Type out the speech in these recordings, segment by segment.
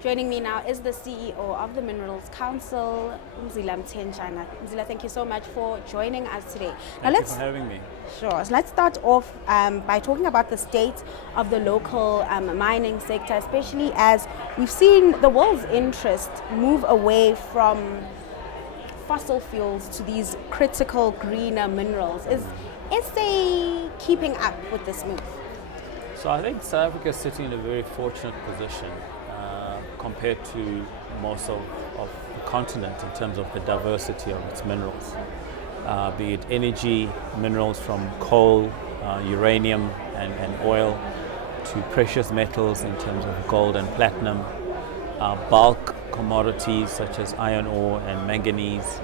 Joining me now is the CEO of the Minerals Council, Mzila Mthenjane. Mzila, thank you so much for joining us today. Thank you for having me. Sure. So let's start off by talking about the state of the local mining sector, especially as we've seen the world's interest move away from fossil fuels to these critical greener minerals. Is SA keeping up with this move? So I think South Africa is sitting in a very fortunate position compared to most of the continent in terms of the diversity of its minerals, be it energy, minerals from coal, uranium and oil, to precious metals in terms of gold and platinum, bulk commodities such as iron ore and manganese.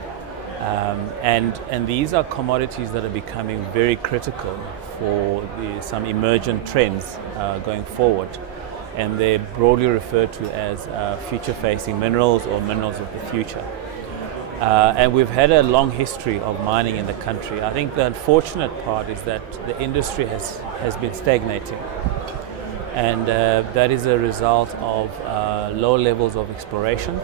And these are commodities that are becoming very critical for some emergent trends going forward. And they're broadly referred to as future-facing minerals or minerals of the future. And we've had a long history of mining in the country. I think the unfortunate part is that the industry has been stagnating. And that is a result of low levels of exploration.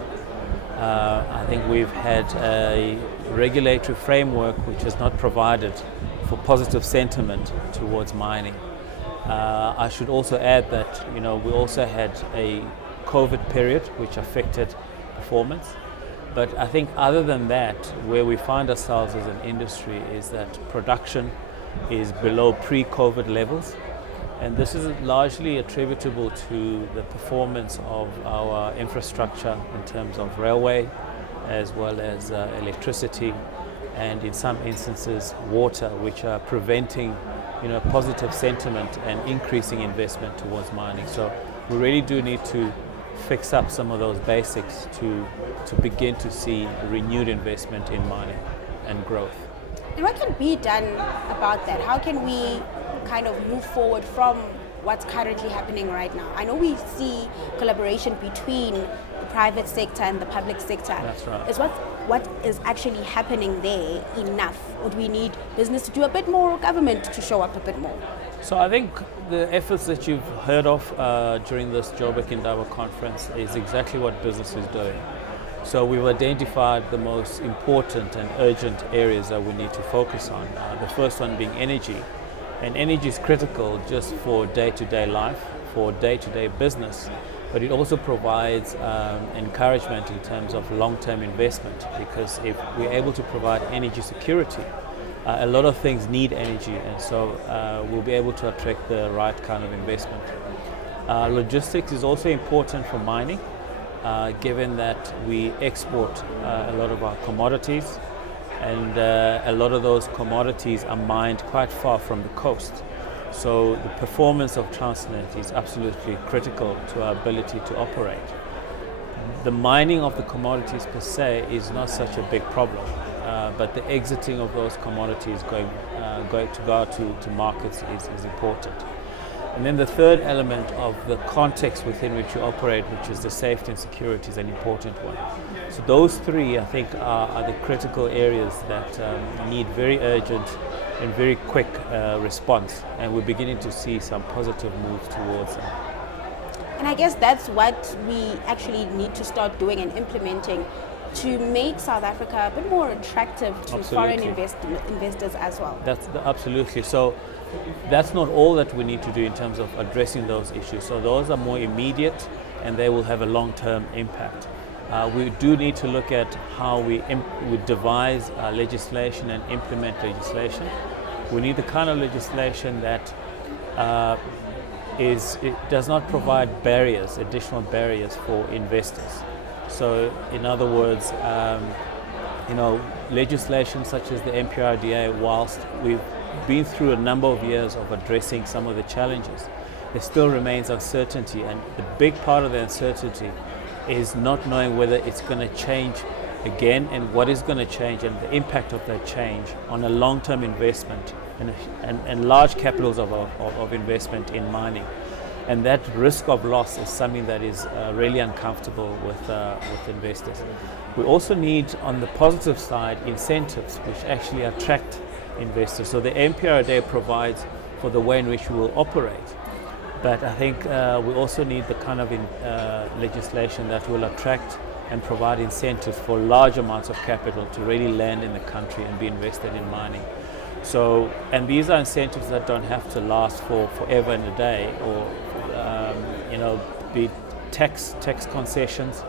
I think we've had a regulatory framework which has not provided for positive sentiment towards mining. I should also add that we also had a COVID period which affected performance. But I think other than that, where we find ourselves as an industry is that production is below pre-COVID levels. And this is largely attributable to the performance of our infrastructure in terms of railway, as well as electricity, and in some instances water, which are preventing positive sentiment and increasing investment towards mining. So we really do need to fix up some of those basics to begin to see renewed investment in mining and growth. And what can be done about that? How can we kind of move forward from what's currently happening right now? I know we see collaboration between the private sector and the public sector. That's right. Is what is actually happening there enough? Or do we need business to do a bit more or government to show up a bit more? So I think the efforts that you've heard of during this Joburg Indaba conference is exactly what business is doing. So we've identified the most important and urgent areas that we need to focus on. The first one being energy. And energy is critical just for day-to-day life, for day-to-day business, but it also provides encouragement in terms of long-term investment, because if we're able to provide energy security, a lot of things need energy, and so we'll be able to attract the right kind of investment. Logistics is also important for mining, given that we export a lot of our commodities, and a lot of those commodities are mined quite far from the coast. So the performance of Transnet is absolutely critical to our ability to operate. The mining of the commodities per se is not such a big problem, but the exiting of those commodities going to go out to markets is important. And then the third element of the context within which you operate, which is the safety and security, is an important one. So those three, I think, are the critical areas that need very urgent and very quick response. And we're beginning to see some positive moves towards them. And I guess that's what we actually need to start doing and implementing to make South Africa a bit more attractive to foreign investors as well. Absolutely. So that's not all that we need to do in terms of addressing those issues. So those are more immediate and they will have a long-term impact. We do need to look at how we devise legislation and implement legislation. We need the kind of legislation that it does not provide additional barriers for investors. So in other words, legislation such as the MPRDA, whilst we've been through a number of years of addressing some of the challenges, there still remains uncertainty, and the big part of the uncertainty is not knowing whether it's going to change again and what is going to change and the impact of that change on a long-term investment and large capitals of investment in mining. And that risk of loss is something that is really uncomfortable with investors. We also need, on the positive side, incentives which actually attract investors. So the MPRDA provides for the way in which we will operate. But I think we also need the kind of legislation that will attract and provide incentives for large amounts of capital to really land in the country and be invested in mining. So, and these are incentives that don't have to last for forever and a day, or be tax concessions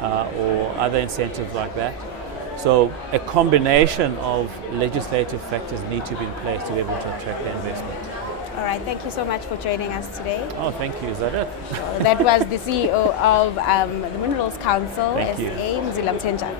or other incentives like that. So a combination of legislative factors need to be in place to be able to attract the investment. All right, thank you so much for joining us today. Oh, thank you. Is that it? That was the CEO of the Minerals Council, Thank you. SA, Mzila Mthenjane.